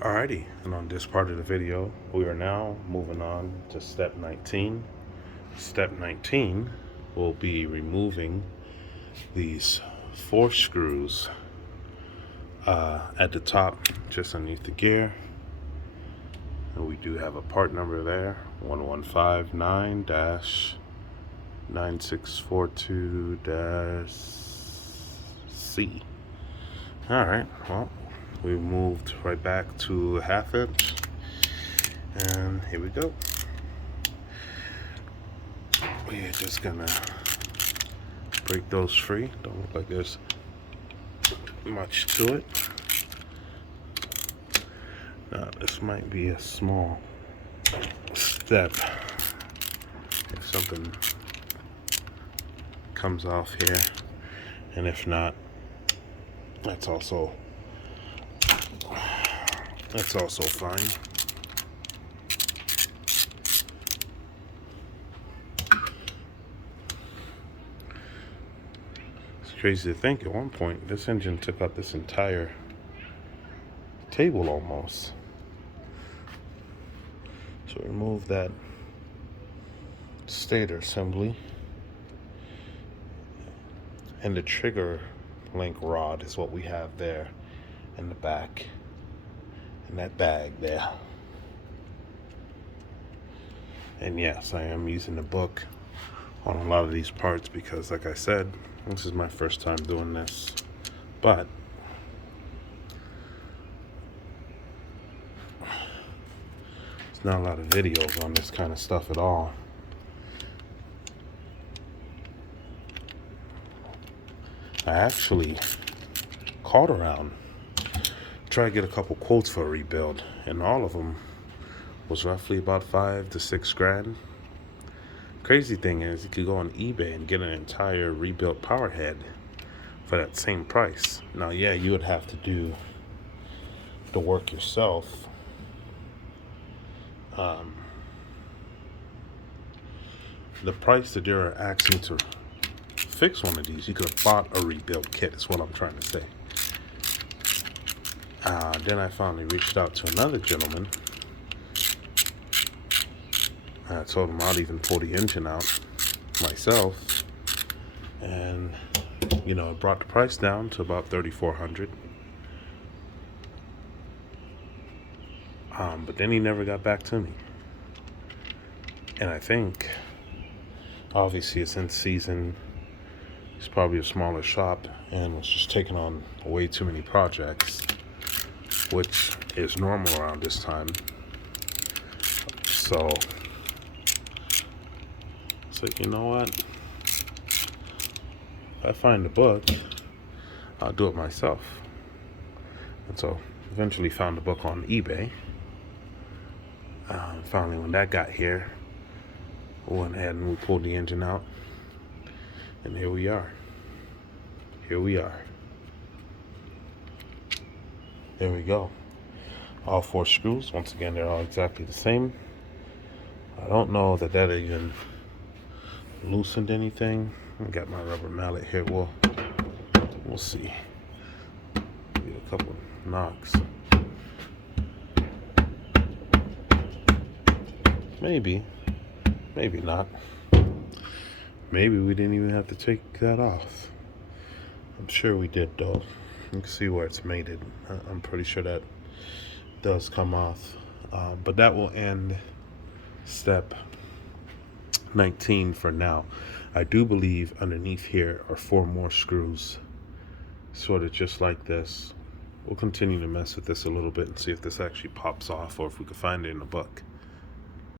Alrighty, and on this part of the video, we are now moving on to step 19. Step 19 will be removing these 4 screws at the top, just underneath the gear. And we do have a part number there, 1159-9642-C. Alright, well, we moved right back to 1/2 inch, and here we go. We're just gonna break those free. Don't look like there's much to it. Now, this might be a small step if something comes off here, and if not, that's also fine. It's crazy to think, at one point this engine took out this entire table almost. So remove that stator assembly, and the trigger link rod is what we have there in the back, in that bag there. And yes, I am using the book on a lot of these parts because, like I said, this is my first time doing this, but there's not a lot of videos on this kind of stuff at all. I actually called around, tried to get a couple quotes for a rebuild, and all of them was roughly about $5 to $6 grand. Crazy thing is, you could go on eBay and get an entire rebuilt power head for that same price. Now, yeah, you would have to do the work yourself. The price that they're asking to fix one of these, you could have bought a rebuilt kit, is what I'm trying to say. Then I finally reached out to another gentleman. I told him I'd even pull the engine out myself, and it brought the price down to about $3,400. But then he never got back to me, and I think obviously it's in season. It's probably a smaller shop and was just taking on way too many projects, which is normal around this time. So it's like, you know what? If I find the book, I'll do it myself. And so eventually found the book on eBay. Finally, when that got here, we went ahead and we pulled the engine out. And here we are. There we go. All 4 screws. Once again, they're all exactly the same. I don't know that even loosened anything. I got my rubber mallet here. We'll see. Maybe a couple knocks. Maybe not. Maybe we didn't even have to take that off. I'm sure we did, though. You can see where it's mated. I'm pretty sure that does come off. But that will end step 19 for now. I do believe underneath here are 4 more screws, sort of just like this. We'll continue to mess with this a little bit and see if this actually pops off or if we can find it in the book.